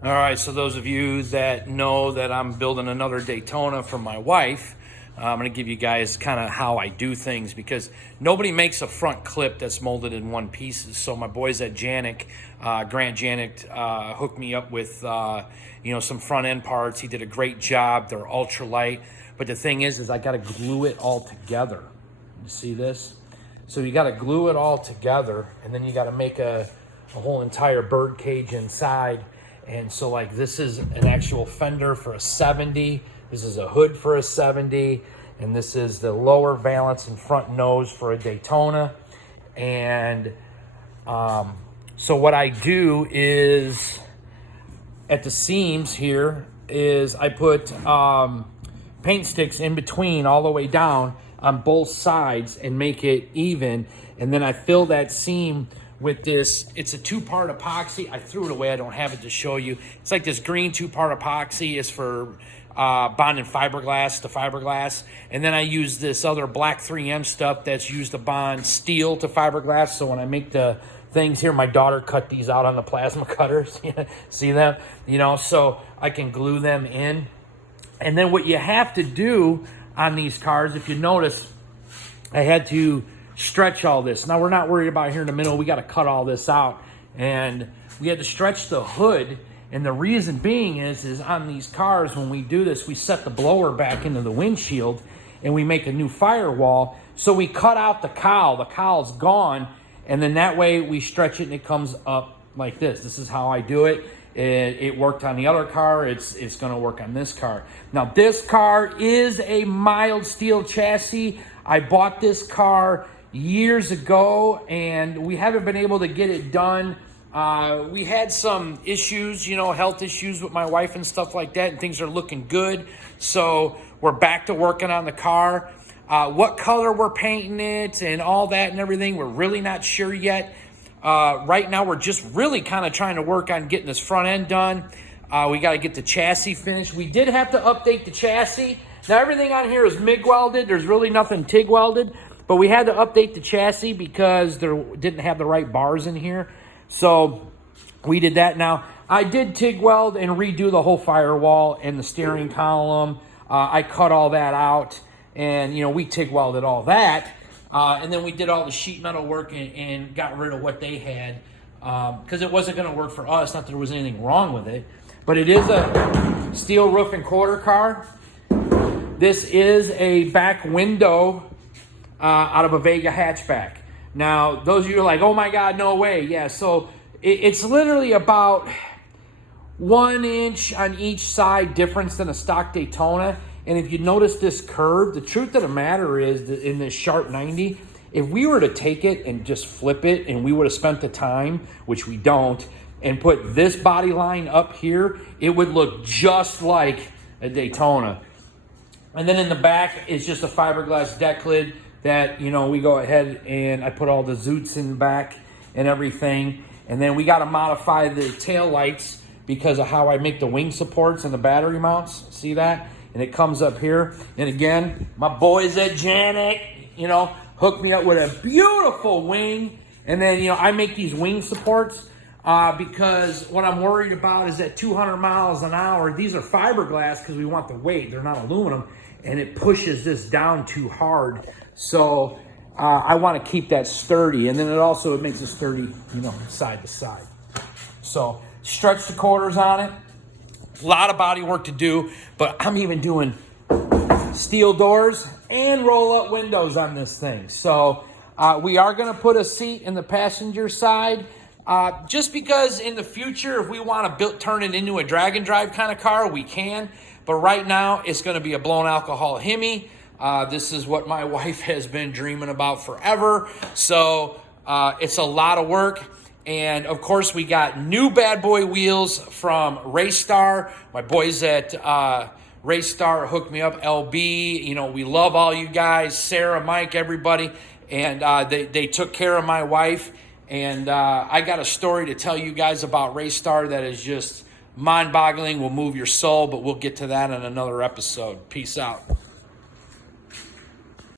All right, so those of you that know that I'm building another Daytona for my wife, I'm going to give you guys kind of how I do things, because nobody makes a front clip that's molded in one piece. So my boys at Janik, Grant Janik, hooked me up with some front end parts. He did a great job. They're ultra light, but the thing is I got to glue it all together. You see this? So you got to glue it all together, and then you got to make a whole entire bird cage inside. And so like this is an actual fender for a 70. This is a hood for a 70. And this is the lower valance and front nose for a Daytona. And so what I do is at the seams here is I put paint sticks in between all the way down on both sides and make it even. And then I fill that seam with this. It's a 2-part epoxy. I threw it away. I don't have it to show you. It's like this green 2-part epoxy is for bonding fiberglass to fiberglass. And then I use this other black 3M stuff that's used to bond steel to fiberglass. So when I make the things here, my daughter cut these out on the plasma cutters. See them? So I can glue them in. And then what you have to do on these cars, if you notice, I had to stretch all this. Now we're not worried about here in the middle. We got to cut all this out, and we had to stretch the hood. And the reason being is on these cars, when we do this, we set the blower back into the windshield and we make a new firewall. So we cut out the cowl. The cowl's gone, and then that way we stretch it and it comes up like this. This is how I do it. It worked on the other car. It's going to work on this car. Now this car is a mild steel chassis. I bought this car years ago, and we haven't been able to get it done. We had some issues, health issues with my wife and stuff like that, and things are looking good. So we're back to working on the car. What color we're painting it and all that and everything, we're really not sure yet. Right now, we're just really kind of trying to work on getting this front end done. We got to get the chassis finished. We did have to update the chassis. Now, everything on here is MIG welded. There's really nothing TIG welded. But we had to update the chassis because there didn't have the right bars in here. So we did that. Now, I did TIG weld and redo the whole firewall and the steering column. I cut all that out, and, we TIG welded all that. And then we did all the sheet metal work and got rid of what they had because it wasn't going to work for us. Not that there was anything wrong with it. But it is a steel roof and quarter car. This is a back window out of a Vega hatchback. Now, those of you are like, oh my God, no way. Yeah, so it's literally about 1 inch on each side difference than a stock Daytona. And if you notice this curve, the truth of the matter is that in this sharp 90, if we were to take it and just flip it, and we would have spent the time, which we don't, and put this body line up here, it would look just like a Daytona. And then in the back is just a fiberglass deck lid that, we go ahead and I put all the zoots in the back and everything. And then we got to modify the tail lights because of how I make the wing supports and the battery mounts. See that? And it comes up here. And again, my boys at Janik, hooked me up with a beautiful wing. And then, I make these wing supports because what I'm worried about is at 200 miles an hour, these are fiberglass because we want the weight. They're not aluminum. And it pushes this down too hard. So I want to keep that sturdy. And then it makes it sturdy, side to side. So stretch the quarters on it. A lot of body work to do, but I'm even doing steel doors and roll up windows on this thing. So we are going to put a seat in the passenger side just because in the future, if we want to turn it into a drag and drive kind of car, we can. But right now, it's going to be a blown alcohol Hemi. This is what my wife has been dreaming about forever. So it's a lot of work. And of course, we got new bad boy wheels from Raystar. My boys at Raystar hooked me up, LB. We love all you guys, Sarah, Mike, everybody. And they took care of my wife. And I got a story to tell you guys about Raystar that is just mind-boggling, will move your soul. But we'll get to that in another episode. Peace out.